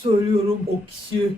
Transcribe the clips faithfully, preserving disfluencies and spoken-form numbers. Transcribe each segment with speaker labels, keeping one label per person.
Speaker 1: söylüyorum o kişi.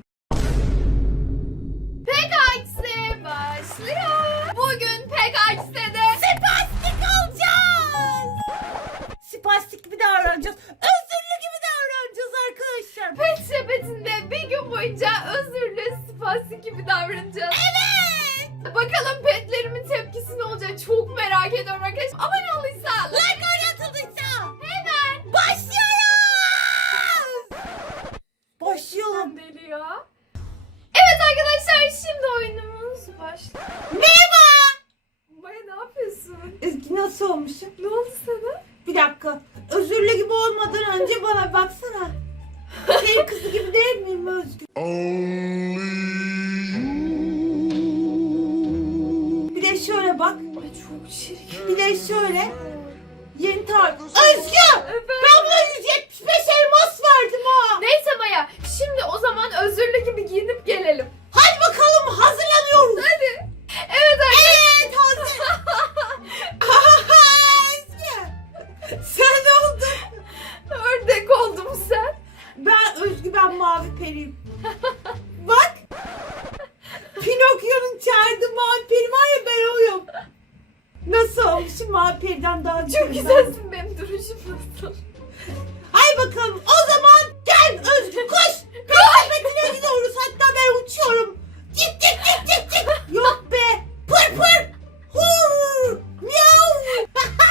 Speaker 2: Pekaks'e başlıyor. Bugün Pekaks'te spastik olacağız.
Speaker 3: Spastik gibi davranacağız. Özürlü gibi davranacağız arkadaşlar.
Speaker 2: Pet sepetinde bir gün boyunca özürlü spastik gibi davranacağız.
Speaker 3: Evet.
Speaker 2: Bakalım petlerimin tepkisi ne olacak, çok merak ediyorum arkadaşlar. Abone olduysa,
Speaker 3: Like oynatıldıysa
Speaker 2: hemen
Speaker 3: başlıyoruz. Başlayalım.
Speaker 2: deli ya. Evet arkadaşlar, şimdi oyunumuz başlıyor.
Speaker 3: Merhaba.
Speaker 2: Maya ne yapıyorsun?
Speaker 3: Ezgi nasıl olmuşum?
Speaker 2: Ne oldu sana?
Speaker 3: Bir dakika. Özürlü gibi olmadan önce bana baksana. Şey kızı gibi değil miyim Özgür? Bir de şöyle bak.
Speaker 2: Ay çok çirkin.
Speaker 3: Bir de şöyle. Yeni tarz. Özgür!
Speaker 2: Evet.
Speaker 3: Ben buna yüz yetmiş beş elmas verdim ha.
Speaker 2: Neyse Maya, şimdi o zaman özürlü gibi giyinip gelelim.
Speaker 3: Hadi bakalım hazırlanıyoruz.
Speaker 2: Hadi. Evet arkadaşlar.
Speaker 3: Evet hazır. Özgür. Sen oldun.
Speaker 2: Ördek oldum sen.
Speaker 3: Ben Özgü, ben mavi periyim. Bak. Pinokyo'nun çağırdığı mavi peri var ya, ben oyum. Nasıl olmuşum, mavi periden daha
Speaker 2: Çok
Speaker 3: güzelim ben.
Speaker 2: güzelsin, benim duruşum nasıl?
Speaker 3: Hay bakalım o zaman gel Özgü, koş. Kıyafetine gidiyoruz, hatta ben uçuyorum. Cik cik cik cik cik. Yok be. Pır pır. Hur. Miau.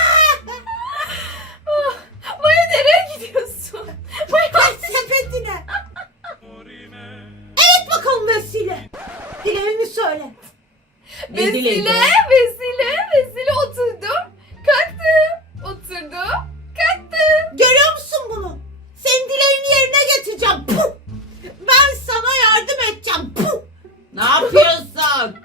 Speaker 2: Ah, Maya nereye gidiyorsun? Maya
Speaker 3: Kaç sepetine. Evet bakalım Vesile. Dileğini söyle.
Speaker 2: Vesile, vesile, vesile oturdum. Kalktım. Oturdum. Kalktım.
Speaker 3: Görüyor musun bunu? Senin dileğini yerine getireceğim. Puh. Ben sana yardım edeceğim. Puh. Ne yapıyorsun?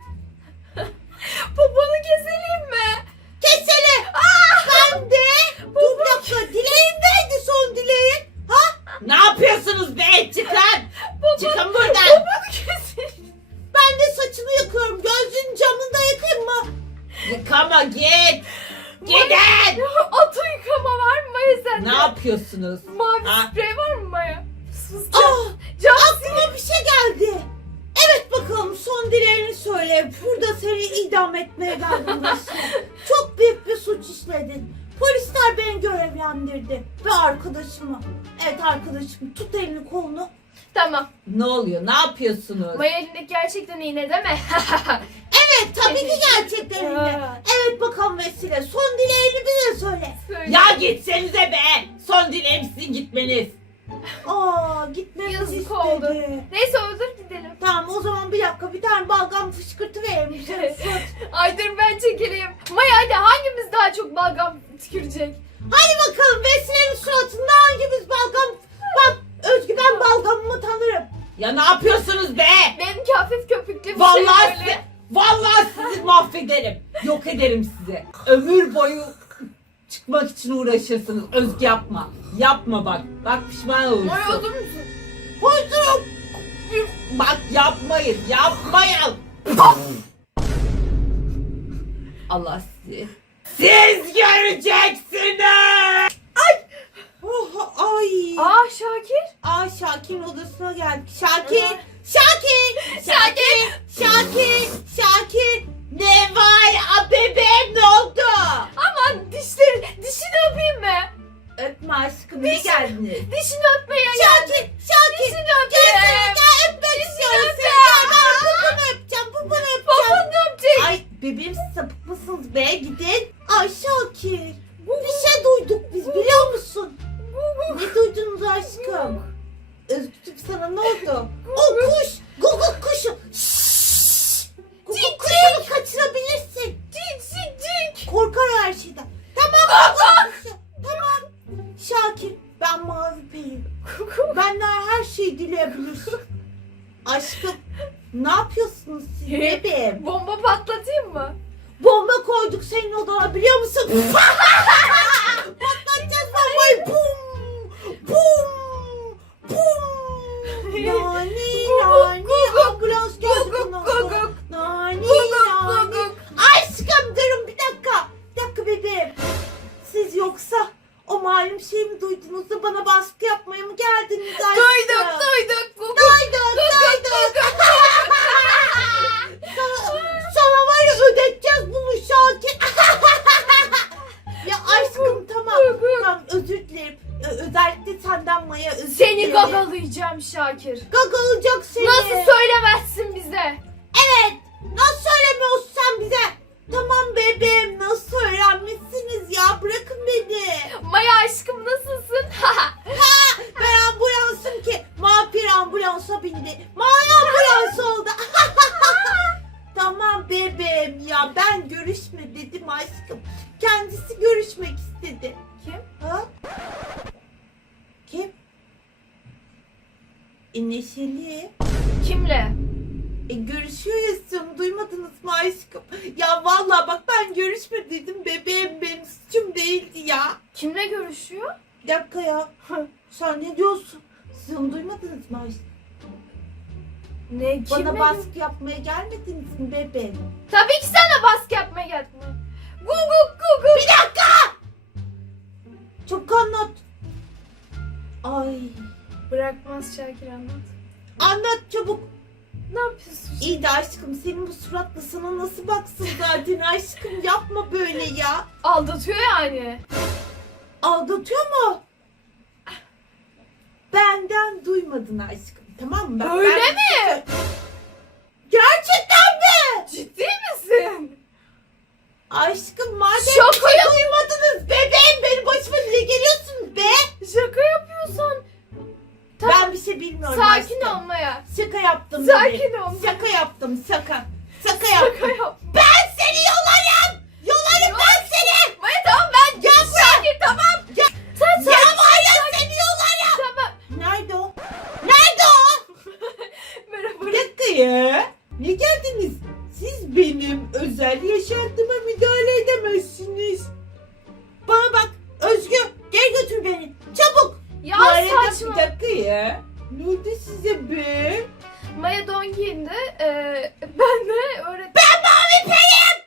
Speaker 2: Poponu keselim mi?
Speaker 3: Kesene. Ben de. Dur bir dakika. Dileğin neydi, son dileğin? Ha? Ne yapıyorsunuz be? Çıkın. Çıkın buradan.
Speaker 2: Poponu keselim.
Speaker 3: Ben de saçını yıkıyorum. Gözünün camını da yıkayayım mı? Yıkama, git. Gidin.
Speaker 2: Atı yıkama var mı Maya sende?
Speaker 3: Ne yapıyorsunuz?
Speaker 2: Mavi
Speaker 3: Ha?
Speaker 2: sprey var mı Maya? Sus
Speaker 3: Ah,
Speaker 2: cam. Cam
Speaker 3: aklıma bir şey geldi. Evet bakalım, son dileğini söyle. Burada seni idam etmeye geldim Vesile. Çok büyük bir suç işledin. Polisler beni görevlendirdi. Ve arkadaşımı. Evet, arkadaşım. Tut elini kolunu.
Speaker 2: Tamam.
Speaker 3: Ne oluyor? Ne yapıyorsunuz?
Speaker 2: Maya elindeki gerçekten iğne değil mi?
Speaker 3: Evet, tabii ki gerçekten öyle. Evet bakalım Vesile, son dileğini bize söyle.
Speaker 2: Söyle.
Speaker 4: Ya gitsenize be! Son dileğim sizin gitmeniz.
Speaker 3: Aa, gitmemizi
Speaker 2: Yazık
Speaker 3: istedi.
Speaker 2: oldu. Neyse öldür gidelim.
Speaker 3: Tamam, o zaman bir dakika, bir tane balgam fışkırtı verelim bize.
Speaker 2: Aydır ben çekileyim. Maya hadi, hangimiz daha çok balgam tükürecek?
Speaker 3: Hadi bakalım, Vesile'nin suratında hangimiz balgam... Bak Özgü, ben balgamımı tanırım.
Speaker 4: Ya ne yapıyorsunuz be?
Speaker 2: Benimki hafif köpüklü bir
Speaker 4: Vallahi
Speaker 2: şey
Speaker 4: sizi,
Speaker 2: böyle.
Speaker 4: vallahi sizi mahvederim. Yok ederim sizi. Ömür boyu çıkmak için uğraşırsınız. Özgü yapma. Yapma bak. Bak pişman
Speaker 2: Maya
Speaker 4: olursun.
Speaker 2: olur musun?
Speaker 4: Koydum. Bak yapmayın. Yapmayın. Allah sizi. Siz göreceksiniz.
Speaker 3: Oh, ay.
Speaker 2: Aa Şakir.
Speaker 3: Aa, Şakir'in odasına geldik. Şakir,
Speaker 2: Aa.
Speaker 3: Şakir, Şakir, Şakir, Şakir.
Speaker 4: Ne var? A bebeğim ne oldu?
Speaker 2: Aman dişleri, dişini öpeyim mi?
Speaker 3: Öpme aşkım, niye geldiniz?
Speaker 2: Dişini öpmeye
Speaker 3: Şakir,
Speaker 2: geldim.
Speaker 3: Şakir.
Speaker 2: Dişini
Speaker 3: Gel sana,
Speaker 2: öpeyim.
Speaker 3: gel öpmek istiyorum
Speaker 2: öpeyim.
Speaker 3: seni. Gel, ben poponu öpeceğim, poponu öpeceğim.
Speaker 2: Babanı öpecek.
Speaker 3: Ay bebeğim, siz sapık mısınız be, gidin. Ay Şakir, bir şey duyduk biz, biliyor musun? Ne duydunuz aşkım? Özgücüm, sana ne oldu? O kuş, guguk kuşu. Şşş. Guguk kuşunu kaçırabilirsin.
Speaker 2: Cik cik cik.
Speaker 3: Korkar her şeyden. Tamam guguk kuşu. Tamam. Şakir, ben mavi periyim. Benden her şeyi dileyebilirsin. Aşkım, ne yapıyorsunuz siz bebeğim?
Speaker 2: Bomba patlatayım mı?
Speaker 3: Bomba koyduk senin odana, biliyor musun? Patlatacağız bombayı. Bum! Bum! Bum! Nani nani, ambulans geldi
Speaker 2: Guguk
Speaker 3: bana.
Speaker 2: guguk.
Speaker 3: Nani
Speaker 2: Guguk
Speaker 3: nani.
Speaker 2: guguk.
Speaker 3: Aşkım durun bir dakika. Bir dakika bebeğim. Siz yoksa o malum şey Söylediğimi duydunuz da bana baskı yapmaya mı geldiniz aşkım?
Speaker 2: Duyduk duyduk. Gu- gu-
Speaker 3: Duyduk duyduk. sana, sana var ya ödeteceğiz bunu Şakir. Ya aşkım tamam. Tamam özür dilerim. Ö- Özellikle senden Maya özür
Speaker 2: Seni
Speaker 3: dilerim.
Speaker 2: gagalayacağım Şakir.
Speaker 3: Gagalayacak seni.
Speaker 2: Nasıl söylemezsin bize?
Speaker 3: Evet. Nasıl söylemiyorsun sen bize? Tamam bebeğim nasıl öğrenmişsiniz ya bırakın beni.
Speaker 2: Maya aşkım nasılsın?
Speaker 3: Ben ambulansım ki. Vampir ambulansa bindi. Maya ambulans oldu. Tamam bebeğim ya ben görüşme dedim aşkım. Kendisi görüşmek istedi.
Speaker 2: Kim?
Speaker 3: Ha? Kim? E Neşeli.
Speaker 2: Kimle?
Speaker 3: E görüşüyor ya siz onu duymadınız mı aşkım? Ya vallahi bak ben görüşme dedim bebeğim benim suçum değildi ya.
Speaker 2: Kimle görüşüyor?
Speaker 3: Bir dakika ya. Sen ne diyorsun? Siz onu duymadınız mı aşkım?
Speaker 2: Ne kimle?
Speaker 3: Bana baskı yapmaya gelmediniz mi bebeğim?
Speaker 2: Tabii ki sana baskı yapmaya geldim. Gu gu gu gu.
Speaker 3: Bir dakika! Çok anlat. Ay.
Speaker 2: Bırakmaz Şakir anlat.
Speaker 3: Anlat çabuk.
Speaker 2: Ne yapıyorsun?
Speaker 3: İyi de aşkım senin bu suratla sana nasıl baksın zaten aşkım yapma böyle ya.
Speaker 2: Aldatıyor yani.
Speaker 3: Aldatıyor mu? Benden duymadın aşkım tamam mı? Bak,
Speaker 2: Öyle
Speaker 3: ben-
Speaker 2: mi?
Speaker 3: Gerçekten mi?
Speaker 2: Ciddi misin?
Speaker 3: Aşkım madem
Speaker 2: Şaka
Speaker 3: bir şey
Speaker 2: yap-
Speaker 3: duymadınız bebeğim benim başıma ne geliyorsun be?
Speaker 2: Şaka yapıyorsan. Tamam.
Speaker 3: Ben bir şey bilmiyorum
Speaker 2: Sakin
Speaker 3: aşkım.
Speaker 2: ol Maya.
Speaker 3: Şaka yaptım
Speaker 2: Sakin
Speaker 3: bebeğim.
Speaker 2: ol.
Speaker 3: Şaka yaptım şaka. Şaka yaptım.
Speaker 2: Şaka yap.
Speaker 3: Ben seni yolarım. Yolarım ben seni.
Speaker 2: Maya tamam ben.
Speaker 3: Gel buraya.
Speaker 2: Şakir tamam.
Speaker 3: Ya,
Speaker 2: Sen
Speaker 3: ya
Speaker 2: sakin.
Speaker 3: var ya seni yolarım.
Speaker 2: Tamam.
Speaker 3: Nerede o? Nerede o?
Speaker 2: Merhaba.
Speaker 3: Bir dakika ya. Ne geldiniz? Siz benim özel yaşantıma müdahale edemezsiniz. Bana bak Özgü gel götür beni. Çabuk.
Speaker 2: Ya
Speaker 3: Bu arada
Speaker 2: saçma.
Speaker 3: Bir dakika ya. Ne oldu size be?
Speaker 2: Maya don giyindi. Ee, ben de öğret.
Speaker 3: Ben mavi perim.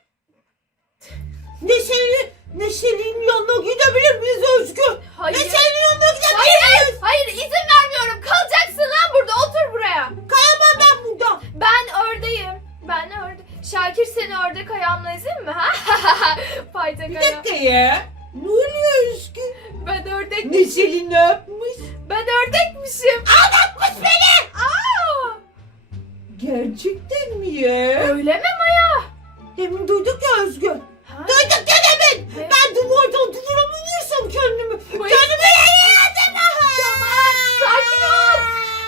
Speaker 3: Neşeli, Neşeli'nin yanına gidebilir miyiz Özgü?
Speaker 2: Hayır.
Speaker 3: Neşeli'nin yanına gidebilir
Speaker 2: Hayır.
Speaker 3: miyiz?
Speaker 2: Hayır izin vermiyorum. Kalacaksın lan burada. Otur buraya.
Speaker 3: Kayamam ben burada.
Speaker 2: Ben ördeyim. Ben örde. Şakir seni ördek ayağımla ezeyim mi? Ha? Paytak
Speaker 3: Bir
Speaker 2: ayağı.
Speaker 3: dakika ya. Ne oluyor Özgü?
Speaker 2: Ben ördek.
Speaker 3: Neşeli ne yapmış?
Speaker 2: Ben ördekmişim.
Speaker 3: Aldatmış beni.
Speaker 2: Aa!
Speaker 3: Gerçekten mi ya?
Speaker 2: Öyle mi Maya?
Speaker 3: Demin duyduk ya Özgü.
Speaker 2: Ha?
Speaker 3: Duyduk ya demin.
Speaker 2: Evet.
Speaker 3: Ben duvardan duvara mı vursam kendimi?
Speaker 2: Maya-
Speaker 3: Kendimi nereye yazdım?
Speaker 2: sakin ol.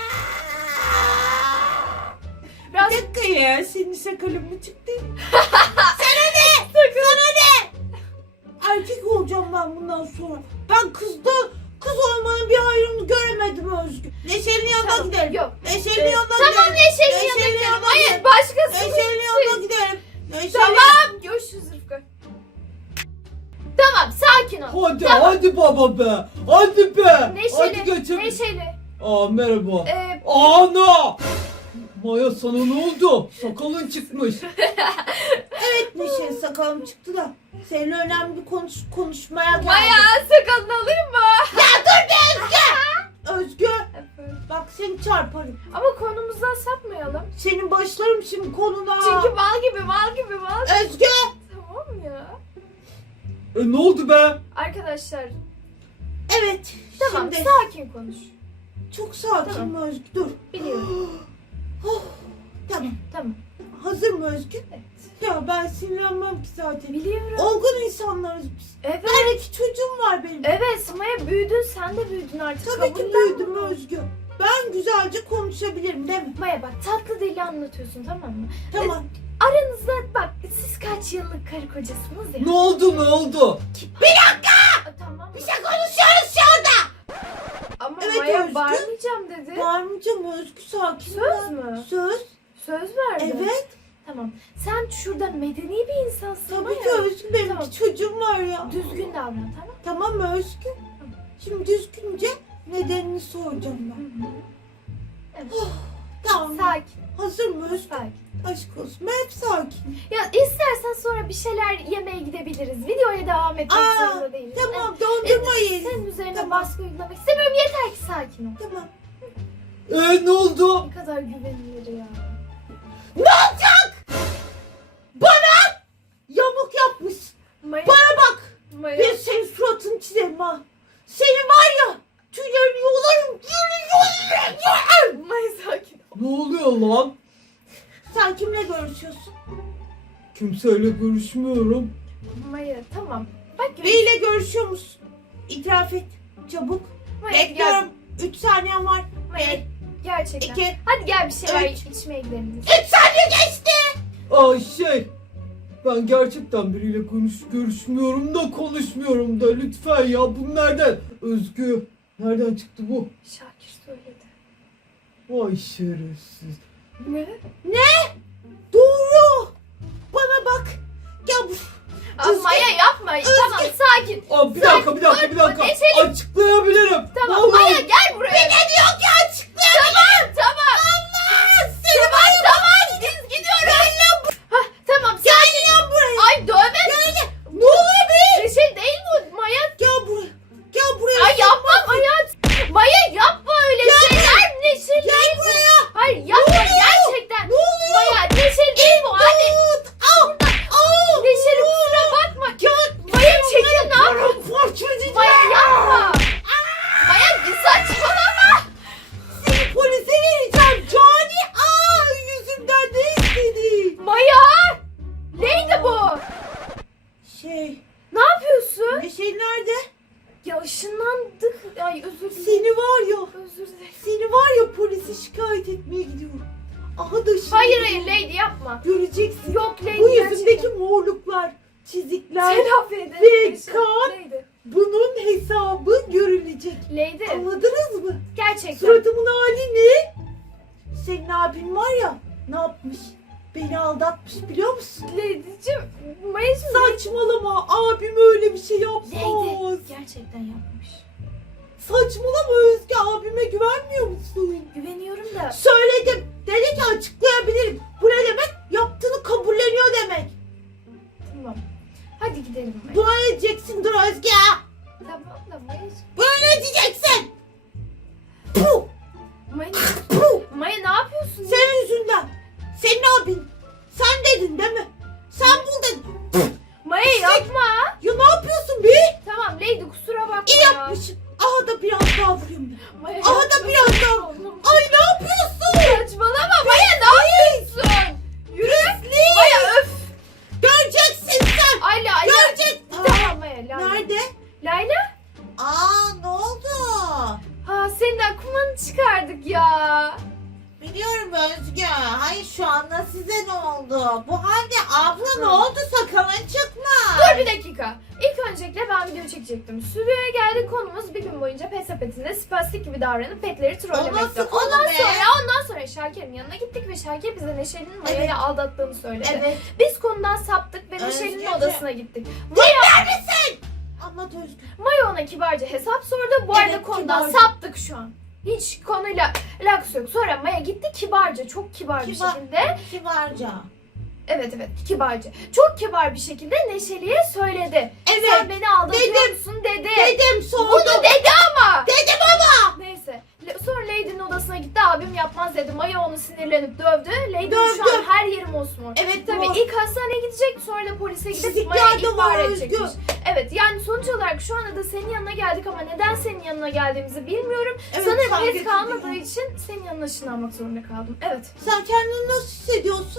Speaker 2: Biraz
Speaker 3: Bir dakika ya. Senin sakalın mı çıktı?
Speaker 2: sakın.
Speaker 3: Sana ne? Erkek olacağım ben bundan sonra. Ben kızda kız olmanın bir hayrını göremedim Özgür. Neşeli'nin yanına
Speaker 2: Tamam,
Speaker 3: gidelim.
Speaker 2: yok.
Speaker 3: Neşeli'nin
Speaker 2: Ee,
Speaker 3: yanına
Speaker 2: Tamam
Speaker 3: gidelim.
Speaker 2: Neşeli'nin yanına
Speaker 3: Neşeli'nin
Speaker 2: gidelim.
Speaker 3: yanına
Speaker 2: Hayır
Speaker 3: gidelim.
Speaker 2: başkası.
Speaker 3: Neşeli'nin yanına gidelim. Neşeli.
Speaker 2: Tamam. Görüşürüz Rıfkı. Tamam sakin ol.
Speaker 1: Hadi hadi baba be. Hadi be. Hadi
Speaker 2: Neşeli.
Speaker 1: geçelim.
Speaker 2: Neşeli.
Speaker 1: Aa merhaba.
Speaker 2: Ee,
Speaker 1: Ana. Maya sana ne oldu? Sakalın çıkmış.
Speaker 3: Evet Neşeli sakalım çıktı da. Seninle önemli bir konuş konuşmaya geldim.
Speaker 2: Maya sakalını alayım mı?
Speaker 3: Özgür bak seni çarparım.
Speaker 2: Ama konumuzdan sapmayalım.
Speaker 3: Senin başlarım şimdi konuna.
Speaker 2: Çünkü bal gibi bal gibi bal.
Speaker 3: Özgür.
Speaker 2: Tamam ya.
Speaker 1: E ne oldu be?
Speaker 2: Arkadaşlar
Speaker 3: Evet.
Speaker 2: tamam
Speaker 3: Şimdi
Speaker 2: sakin konuş.
Speaker 3: çok sakin
Speaker 2: Tamam.
Speaker 3: mi Özgür? Dur.
Speaker 2: Biliyorum.
Speaker 3: Oh, tamam.
Speaker 2: Tamam.
Speaker 3: Hazır mı Özgür?
Speaker 2: Evet.
Speaker 3: Ya ben sinirlenmem ki zaten.
Speaker 2: Biliyorum.
Speaker 3: Olgun insanlarız biz.
Speaker 2: Evet.
Speaker 3: Ben iki çocuğum var benim.
Speaker 2: Evet Maya büyüdün sen de büyüdün artık.
Speaker 3: Tabii ki
Speaker 2: Kabullen
Speaker 3: büyüdüm
Speaker 2: bunu.
Speaker 3: Özgür. Ben güzelce konuşabilirim değil mi?
Speaker 2: Maya bak tatlı dili anlatıyorsun tamam mı?
Speaker 3: Tamam.
Speaker 2: Aranızda bak siz kaç yıllık karı kocasınız ya.
Speaker 1: Ne oldu ne oldu?
Speaker 2: Aa, tamam.
Speaker 3: Bir şey konuşuyoruz şu anda.
Speaker 2: Ama
Speaker 3: Evet,
Speaker 2: Maya
Speaker 3: Özgür.
Speaker 2: bağırmayacağım dedi.
Speaker 3: Bağırmayacağım Özgür sakin
Speaker 2: Söz
Speaker 3: ol.
Speaker 2: mü?
Speaker 3: Söz.
Speaker 2: Söz verdi.
Speaker 3: Evet.
Speaker 2: Tamam. Sen şurada medeni bir insansın
Speaker 3: Tabii
Speaker 2: Maya.
Speaker 3: ki Özgür benim
Speaker 2: Tamam.
Speaker 3: iki çocuğum var ya.
Speaker 2: Düzgün davran tamam.
Speaker 3: Tamam mı Özgür? Şimdi düzgünce nedenini soracağım ben.
Speaker 2: Hı hı. Evet.
Speaker 3: Tamam.
Speaker 2: Sakin.
Speaker 3: Hazır mı Özgür?
Speaker 2: Sakin.
Speaker 3: Aşk olsun. Ben hep sakin.
Speaker 2: Ya istersen sonra bir şeyler yemeye gidebiliriz. Videoya devam etmek
Speaker 3: Aa,
Speaker 2: zorunda değiliz.
Speaker 3: Tamam
Speaker 2: Evet.
Speaker 3: dondurma
Speaker 2: Evet,
Speaker 3: yiyelim.
Speaker 2: senin üzerine
Speaker 3: Tamam.
Speaker 2: baskı uygulamak istemiyorum. Yeter ki sakin ol.
Speaker 3: Tamam.
Speaker 1: Ee ne oldu?
Speaker 2: Ne kadar güvenilir ya.
Speaker 3: Ne olacak? Bana yamuk yapmış.
Speaker 2: Maya,
Speaker 3: Bana bak.
Speaker 2: Maya.
Speaker 3: Ben senin suratını çizerim ha. Senin var ya tüylerini yolarım. Yolarım.
Speaker 2: Maya sakin ol.
Speaker 1: Ne oluyor lan?
Speaker 3: Sen kimle görüşüyorsun?
Speaker 1: Kimseyle görüşmüyorum.
Speaker 2: Maya tamam. Bak gör.
Speaker 3: Biriyle görüşüyor musun? İtiraf et. Çabuk.
Speaker 2: Maya, gel.
Speaker 3: Bekliyorum. Üç saniyem var.
Speaker 2: Maya,
Speaker 3: Bir,
Speaker 2: gerçekten.
Speaker 3: iki,
Speaker 2: Hadi gel bir şeyler
Speaker 3: üç.
Speaker 2: içmeye gidelim.
Speaker 3: üç saniye geçti.
Speaker 1: Ay şey. Ben gerçekten biriyle konuş görüşmüyorum da konuşmuyorum da lütfen ya bu nereden? Özgü. Nereden çıktı bu?
Speaker 2: Şakir söyledi.
Speaker 1: Vay şerefsiz.
Speaker 2: Ne?
Speaker 3: Doğru. Bana bak. Ya bu.
Speaker 2: Aa, Maya yapma. Tamam sakin.
Speaker 1: Aa, bir dakika bir dakika bir dakika.
Speaker 2: Neşeli.
Speaker 1: Açıklayabilirim.
Speaker 2: Tamam
Speaker 1: Vallahi-
Speaker 2: Maya gel buraya.
Speaker 3: Ne diyor ki açıklayabilirim.
Speaker 2: Tamam.
Speaker 3: Allah seni var ya.
Speaker 2: Tamam biz gidiyoruz. Hah, tamam
Speaker 3: Gel
Speaker 2: sakin.
Speaker 3: lan buraya.
Speaker 2: Ay dövme.
Speaker 3: Ne oluyor be?
Speaker 2: Neşeli değil bu Maya.
Speaker 3: Gel buraya. Gel buraya.
Speaker 2: Ay yapma Maya. Maya yapma öyle şeyler. Neşeli
Speaker 3: Gel
Speaker 2: değil bu.
Speaker 3: buraya.
Speaker 2: Hayır yapma gerçekten.
Speaker 3: Ne oluyor?
Speaker 2: Maya neşeli değil bu. Hadi.
Speaker 3: Tut. Al. Al.
Speaker 2: Neşeli kusura bakma.
Speaker 3: Gel.
Speaker 2: Maya çekil ne yapıyorsun?
Speaker 3: Parçacık.
Speaker 2: Maya yapma. Maya bir saçmalama.
Speaker 3: Seni polise vereceğim. Cani. Aa yüzümden ne istedi?
Speaker 2: Maya. Neydi bu?
Speaker 3: Şey.
Speaker 2: Ne yapıyorsun?
Speaker 3: Neşeli nerede?
Speaker 2: Ya ışınlandık. Ay özür dilerim.
Speaker 3: Seni var ya.
Speaker 2: Özür dilerim.
Speaker 3: Seni var ya polise şikayet etmeye gidiyorum. Aha da şimdi.
Speaker 2: Hayır hayır Lady yapma.
Speaker 3: Göreceksin.
Speaker 2: Yok Lady
Speaker 3: Bu
Speaker 2: gerçekten.
Speaker 3: yüzündeki morluklar, çizikler.
Speaker 2: Telafi ederim.
Speaker 3: Ve
Speaker 2: Neşeli.
Speaker 3: kan.
Speaker 2: Lady.
Speaker 3: Bunun hesabı görülecek.
Speaker 2: Lady.
Speaker 3: Anladınız mı?
Speaker 2: Gerçekten.
Speaker 3: Suratımın hali ne? Senin abin var ya ne yapmış? Beni aldatmış biliyor musun?
Speaker 2: Lady'cim. Maya'cım.
Speaker 3: Saçmalama abim öyle bir şey yapmaz.
Speaker 2: Lady. Gerçekten yapmış.
Speaker 3: Saçmalama Özge abime güvenmiyor musun?
Speaker 2: Güveniyorum da.
Speaker 3: Söyledim. Dedi ki açıklayabilirim. Bu ne demek? Yaptığını kabulleniyor demek.
Speaker 2: Tamam. Hadi gidelim Maya.
Speaker 3: Dua edeceksin dur Özge.
Speaker 2: Tamam da Maya'cım.
Speaker 3: Böyle diyeceksin. Puh,
Speaker 2: Maya,
Speaker 3: puh.
Speaker 2: Maya ne yapıyorsun? ya?
Speaker 3: Senin yüzünden. Senin abin. Sen dedin değil mi? Sen bul dedin.
Speaker 2: Maya yapma.
Speaker 3: Ya ne yapıyorsun be?
Speaker 2: Tamam Lady kusura bakma
Speaker 3: İyi
Speaker 2: ya.
Speaker 3: yapmışsın. Aha da biraz daha vuruyorum ben.
Speaker 2: Maya
Speaker 3: Aha
Speaker 2: yapma.
Speaker 3: da biraz daha. Ay ne yapıyorsun?
Speaker 2: Saçmalama Maya ne yapıyorsun? Yürü. Maya öf.
Speaker 3: Göreceksin sen.
Speaker 2: Ay Layla.
Speaker 3: Görecek.
Speaker 2: Tamam Maya Layla.
Speaker 3: Nerede?
Speaker 2: Layla.
Speaker 3: Aa ne oldu?
Speaker 2: Ha senin aklını çıkardık ya.
Speaker 3: Biliyorum Özge. Hayır şu anda size ne oldu? Bu halde abla ne oldu? Sakalın çıkma.
Speaker 2: Dur bir dakika. İlk öncelikle ben video çekecektim. Stüdyoya geldik, konumuz bir gün boyunca pet sepetinde spastik gibi davranıp petleri trollemekti.
Speaker 3: nasıl konu
Speaker 2: Ondan
Speaker 3: be?
Speaker 2: sonra ondan sonra Şakir'in yanına gittik ve Şakir bize Neşeli'nin Maya'yı
Speaker 3: Evet.
Speaker 2: aldattığını söyledi.
Speaker 3: Evet.
Speaker 2: Biz konudan saptık ve Neşeli'nin
Speaker 3: Özgeciğim.
Speaker 2: odasına gittik.
Speaker 3: Dinler misin? Anlat Özge.
Speaker 2: Maya ona kibarca hesap sordu. Bu
Speaker 3: Evet,
Speaker 2: arada konudan
Speaker 3: kibarca.
Speaker 2: saptık şu an. Hiç konuyla alakası yok. Sonra Maya gitti kibarca, çok kibar bir
Speaker 3: Kibar.
Speaker 2: şekilde.
Speaker 3: Kibarca.
Speaker 2: Evet evet kibarca. Çok kibar bir şekilde Neşeli'ye söyledi. Sen
Speaker 3: Evet.
Speaker 2: beni aldatıyor
Speaker 3: Dedim.
Speaker 2: musun dedi.
Speaker 3: Dedim sordum.
Speaker 2: Bunu dedi ama.
Speaker 3: Dedim ama.
Speaker 2: Neyse. Le- Sonra Lady'nin odasına gitti. Abim yapmaz dedi. Maya onu sinirlenip dövdü. Lady'nin şu an
Speaker 3: Dövdüm.
Speaker 2: her yeri mosmor.
Speaker 3: Evet
Speaker 2: Tabii
Speaker 3: mor.
Speaker 2: ilk hastaneye gidecek, sonra da polise gidip
Speaker 3: Çizikler
Speaker 2: Maya'yı
Speaker 3: de var
Speaker 2: ihbar
Speaker 3: Özgür.
Speaker 2: edecekmiş. Evet yani sonuç olarak şu anda da senin yanına geldik ama neden senin yanına geldiğimizi bilmiyorum.
Speaker 3: Evet,
Speaker 2: Sanırım
Speaker 3: sen
Speaker 2: pet
Speaker 3: getirdin.
Speaker 2: kalmadığı için senin yanına ışınlanmak zorunda kaldım. Evet.
Speaker 3: Sen kendini nasıl hissediyorsun?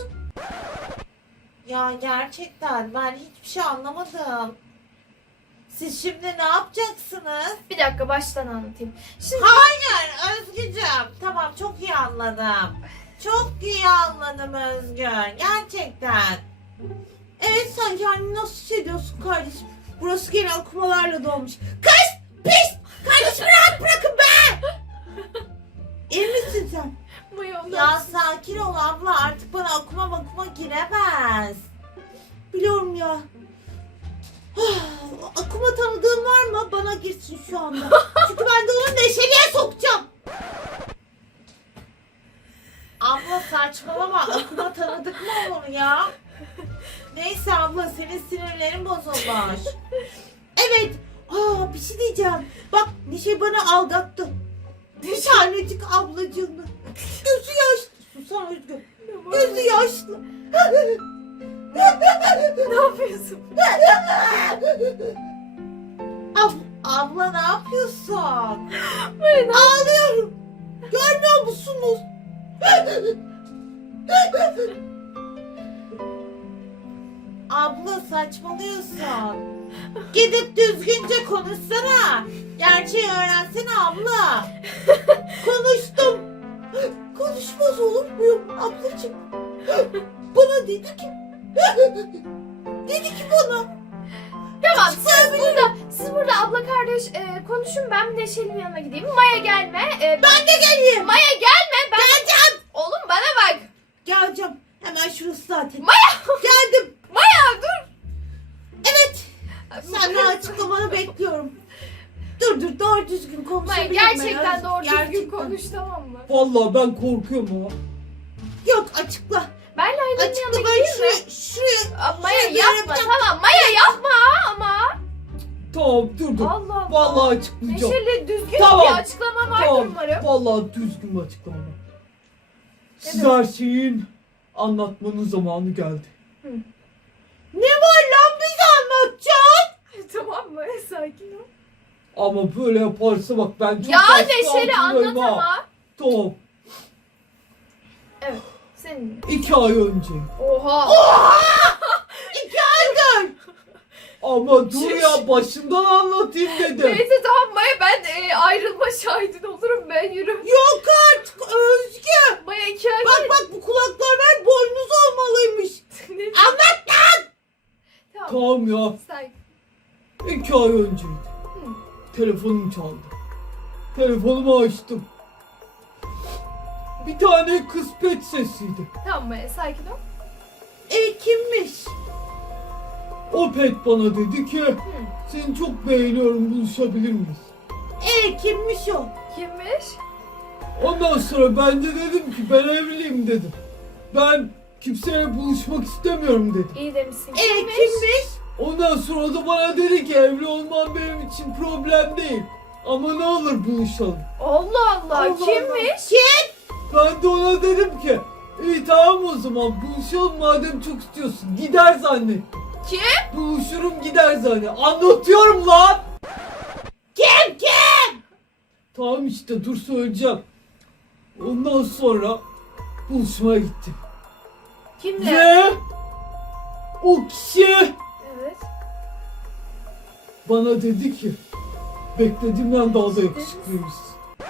Speaker 3: Ya gerçekten ben hiçbir şey anlamadım. Siz şimdi ne yapacaksınız?
Speaker 2: Bir dakika baştan anlatayım. Şimdi
Speaker 3: Hayır Özgücüm. Tamam çok iyi anladım. Çok iyi anladım Özgür. Gerçekten. Evet sen kendini nasıl hissediyorsun kardeşim? Burası genel kumalarla dolmuş. Kız! Pis! Kardeşimi rahat bırakın be! İyi misin sen?
Speaker 2: Maya ondan
Speaker 3: Ya sakin ol abla artık bana okuma bakuma giremez. Biliyorum ya. Akuma tanıdığın var mı? Bana girsin şu anda. Çünkü ben de onu Neşeli'ye sokacağım. Abla saçmalama. Akuma tanıdık ne olur ya. Neyse abla senin sinirlerin bozulmuş. Evet. Aa bir şey diyeceğim. Bak Neşe bana aldattı. Bir tanecik ablacığını. Gözü yaşlı. Susana Özgür. Gözü yaşlı.
Speaker 2: Ne yapıyorsun?
Speaker 3: Ab abla ne yapıyorsun?
Speaker 2: Böyle ne
Speaker 3: Ağlıyorum. Görmüyor musunuz? Abla saçmalıyorsun. Gidip düzgünce konuşsana. Gerçeği öğrensene abla. Konuştum. Konuşmaz olur muyum ablacığım? Bana dedi ki. Dedi ki bana.
Speaker 2: Tamam siz burada, siz burada abla kardeş e, konuşun, ben bir Neşeli'nin yanına gideyim. Maya gelme. E,
Speaker 3: Ben de geleyim.
Speaker 2: Maya gelme. Ben...
Speaker 3: Geleceğim.
Speaker 2: Oğlum bana bak.
Speaker 3: Geleceğim. Hemen şurası zaten.
Speaker 2: Maya.
Speaker 3: Geldim.
Speaker 2: Maya dur.
Speaker 3: Evet. Senden açıklamanı bekliyorum. Dur dur doğru düzgün
Speaker 2: Maya
Speaker 3: konuşabilirim.
Speaker 2: gerçekten doğru düzgün
Speaker 3: Gerçekten.
Speaker 2: konuş, tamam mı?
Speaker 1: Vallahi ben korkuyorum ha.
Speaker 3: Yok açıkla.
Speaker 2: Ben Layla'nın yanına
Speaker 3: Açıkla ben
Speaker 2: gideyim mi?
Speaker 3: şuraya, şuraya.
Speaker 2: Aa, Maya
Speaker 3: şuraya
Speaker 2: yapma,
Speaker 3: yapacağım.
Speaker 2: tamam Maya yapma ama.
Speaker 1: Tamam dur dur.
Speaker 2: Allah Allah.
Speaker 1: Vallahi açıklayacağım.
Speaker 2: Neşeli düzgün
Speaker 1: Tamam.
Speaker 2: bir açıklama vardır
Speaker 1: Tamam.
Speaker 2: umarım.
Speaker 1: Vallahi düzgün bir açıklama var. Siz
Speaker 2: Evet.
Speaker 1: her şeyin anlatmanın zamanı geldi.
Speaker 3: Ne var lan bize anlatacaksın?
Speaker 2: Tamam mı? Sakin ol.
Speaker 1: Ama böyle yaparsa bak ben çok
Speaker 2: Ya
Speaker 1: baskı
Speaker 2: Neşeli
Speaker 1: altındayım
Speaker 2: anlat
Speaker 1: ha.
Speaker 2: ama.
Speaker 1: Tamam.
Speaker 2: Evet. Senin.
Speaker 1: İki ay önce.
Speaker 2: Oha.
Speaker 3: İki aydır.
Speaker 1: Ama dur ya başından anlatayım dedim.
Speaker 2: Neyse tamam Maya, ben e, ayrılma şahidin olurum, ben yürü.
Speaker 3: Yok artık Özge.
Speaker 2: Maya iki ay
Speaker 3: Bak bak bu kulaklar ver boynuz olmalıymış.
Speaker 2: Ne-
Speaker 3: Anlat.
Speaker 2: Tamam.
Speaker 1: Tamam ya.
Speaker 2: Sakin.
Speaker 1: İki ay önceydi. Telefonum çaldı. Telefonumu açtım. Bir tane kız pet sesiydi.
Speaker 2: Tamam Maya, sakin ol.
Speaker 3: E kimmiş?
Speaker 1: O pet bana dedi ki seni çok beğeniyorum, buluşabilir miyiz?
Speaker 3: E kimmiş o?
Speaker 2: Kimmiş?
Speaker 1: Ondan sonra ben de dedim ki ben evliyim dedim. Ben kimseyle buluşmak istemiyorum dedim.
Speaker 2: İyi demişsin.
Speaker 3: E kimmiş?
Speaker 1: Ondan sonra o da bana dedi ki evli olman benim için problem değil. Ama ne olur buluşalım.
Speaker 2: Allah Allah,
Speaker 3: Allah
Speaker 2: kimmiş?
Speaker 3: Kim?
Speaker 1: Ben de ona dedim ki iyi tamam o zaman buluşalım madem çok istiyorsun. Gider zannettim.
Speaker 2: Kim?
Speaker 1: Buluşurum gider zannettim. Anlatıyorum lan.
Speaker 3: Kim kim?
Speaker 1: Tamam işte dur söyleyeceğim. Ondan sonra buluşmaya gittim.
Speaker 2: Kimle?
Speaker 1: Ve o kişi
Speaker 2: Evet.
Speaker 1: bana dedi ki beklediğimden daha da yakışıklıymışsın.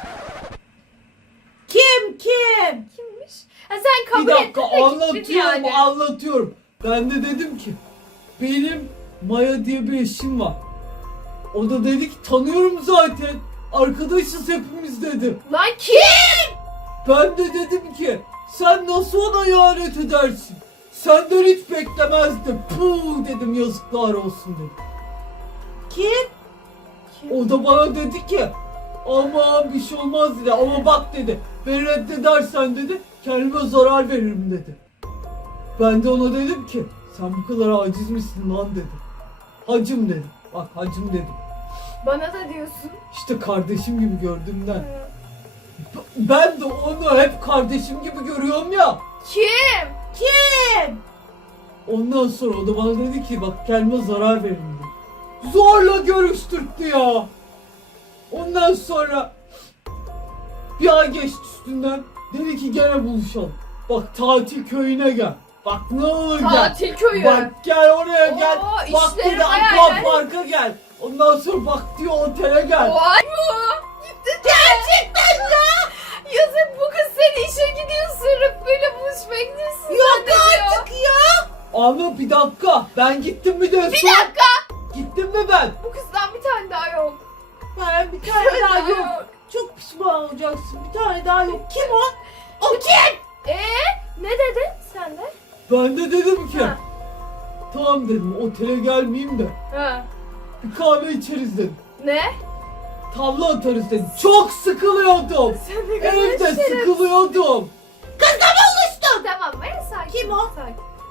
Speaker 3: Kim kim?
Speaker 2: Kimmiş? Ha, sen kabul
Speaker 1: Bir dakika
Speaker 2: ettin de gittin
Speaker 1: anlatıyorum
Speaker 2: yani.
Speaker 1: anlatıyorum. Ben de dedim ki benim Maya diye bir eşim var. O da dedi ki tanıyorum zaten. Arkadaşız hepimiz dedi.
Speaker 2: Lan kim?
Speaker 1: Ben de dedim ki sen nasıl ona ihanet edersin? Senden hiç beklemezdim. Puh dedim yazıklar olsun dedim.
Speaker 3: Kim?
Speaker 1: O da bana dedi ki aman bir şey olmaz dedi ama bak dedi beni reddedersen dedi kendime zarar veririm dedi. Ben de ona dedim ki sen bu kadar aciz misin lan dedim. Hacım dedim. Bak hacım dedim.
Speaker 2: Bana da diyorsun.
Speaker 1: İşte kardeşim gibi gördüğümden. Ben de onu hep kardeşim gibi görüyorum ya.
Speaker 2: Kim?
Speaker 3: Kim?
Speaker 1: Ondan sonra o da bana dedi ki bak kendime zarar veririm dedi. Zorla görüştürttü ya. Ondan sonra bir ay geçti üstünden. Dedi ki gene buluşalım. Bak tatil köyüne gel. Bak ne olur gel.
Speaker 2: Tatil köyü.
Speaker 1: Bak gel oraya gel.
Speaker 2: Oo,
Speaker 1: Bak
Speaker 2: işlerim,
Speaker 1: dedi
Speaker 2: hayaller.
Speaker 1: akvaparka gel. Ondan sonra bak diyor otele gel.
Speaker 2: Vay bu. Gitti. Gerçekten ya. Yazık bu kız, sen işe gidiyorsun. Rıfkı'yla buluşmaya gidiyorsun.
Speaker 3: Yok
Speaker 2: zannediyor.
Speaker 3: artık ya.
Speaker 1: Ama bir dakika ben gittim mi de
Speaker 2: Bir
Speaker 1: sor-
Speaker 2: dakika.
Speaker 1: Gittim mi ben?
Speaker 2: Bu kızdan bir tane daha yok.
Speaker 3: Ben bir tane daha yok. Çok pişman olacaksın. Bir tane daha yok. Kim o? O kim?
Speaker 2: Ee, ne dedin sen de?
Speaker 1: Ben de dedim ki
Speaker 2: Ha.
Speaker 1: tamam dedim otele gelmeyeyim de
Speaker 2: Ha.
Speaker 1: bir kahve içeriz dedim.
Speaker 2: Ne?
Speaker 1: Tavla atarız dedim. Çok sıkılıyordum.
Speaker 2: Sen ne kadar
Speaker 1: Evde
Speaker 2: şerefsiz.
Speaker 1: sıkılıyordum.
Speaker 3: Kızla mı buluştun?
Speaker 2: Tamam, ben sakin.
Speaker 3: Kim o?
Speaker 2: Sakin.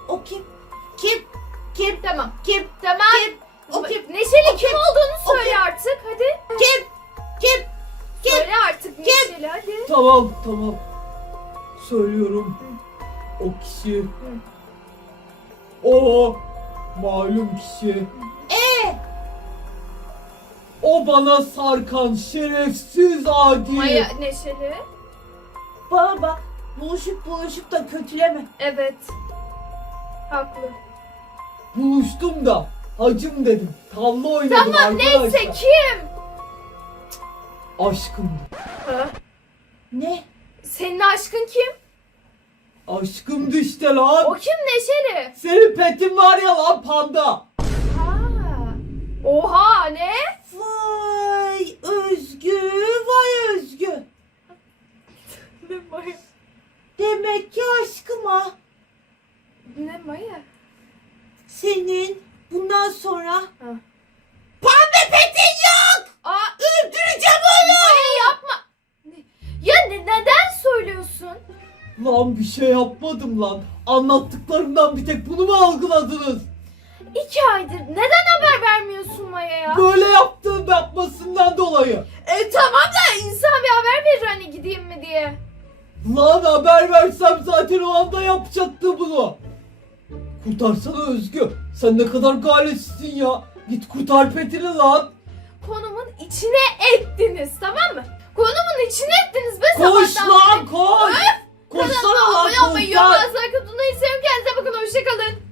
Speaker 3: O kim? Kim? Kim?
Speaker 2: Tamam.
Speaker 3: Kim?
Speaker 2: Tamam.
Speaker 3: Kim? O kim?
Speaker 2: Neşeli
Speaker 3: O
Speaker 2: kim
Speaker 3: kim?
Speaker 2: olduğunu
Speaker 3: O
Speaker 2: söyle
Speaker 3: kim?
Speaker 2: artık hadi.
Speaker 3: Kim? Kim? Kim?
Speaker 2: Söyle artık Neşeli hadi.
Speaker 1: Tamam tamam. Söylüyorum. O kişi. O malum kişi.
Speaker 3: Ee,
Speaker 1: O bana sarkan şerefsiz adi.
Speaker 2: Maya Neşeli.
Speaker 3: bana bak. Buluşup buluşup da kötüleme.
Speaker 2: Evet. Haklı.
Speaker 1: Buluştum da hacım dedim. Tavla oynadım
Speaker 2: Tamam
Speaker 1: arkadaşlar.
Speaker 2: neyse kim?
Speaker 1: Aşkımdı.
Speaker 2: Ha?
Speaker 3: Ne?
Speaker 2: Senin aşkın kim?
Speaker 1: Aşkımdı işte lan.
Speaker 2: O kim Neşeli?
Speaker 1: Senin petin var ya lan panda.
Speaker 2: Ha. Oha ne?
Speaker 3: Vay Özgü, vay Özgü.
Speaker 2: Ne Maya?
Speaker 3: Demek ki aşkıma
Speaker 2: Ne Maya?
Speaker 3: senin bundan sonra
Speaker 2: Ha.
Speaker 3: pembe petin yok.
Speaker 2: Aa,
Speaker 3: Öldüreceğim onu.
Speaker 2: Maya yapma. Ne- Ya ne, neden söylüyorsun?
Speaker 1: Lan bir şey yapmadım lan. Anlattıklarımdan bir tek bunu mu algıladınız?
Speaker 2: İki aydır neden haber vermiyorsun Maya'ya?
Speaker 1: Böyle yaptığım yapmasından dolayı.
Speaker 2: E tamam da insan bir haber verir hani gideyim mi diye.
Speaker 1: Lan haber versem zaten o anda yapacaktı bunu. Kurtarsana Özgü. Sen ne kadar galipsin ya. Git kurtar Petin'i lan.
Speaker 2: Konumun içine ettiniz tamam mı? Konumun içine ettiniz be
Speaker 1: Koş
Speaker 2: sabahtan
Speaker 1: lan
Speaker 2: beri.
Speaker 1: koş. Koşsana lan
Speaker 2: Abone olmayı,
Speaker 1: kurtar.
Speaker 2: yorumlar, sakın tutmayı, sevin kendinize bakın, hoşçakalın.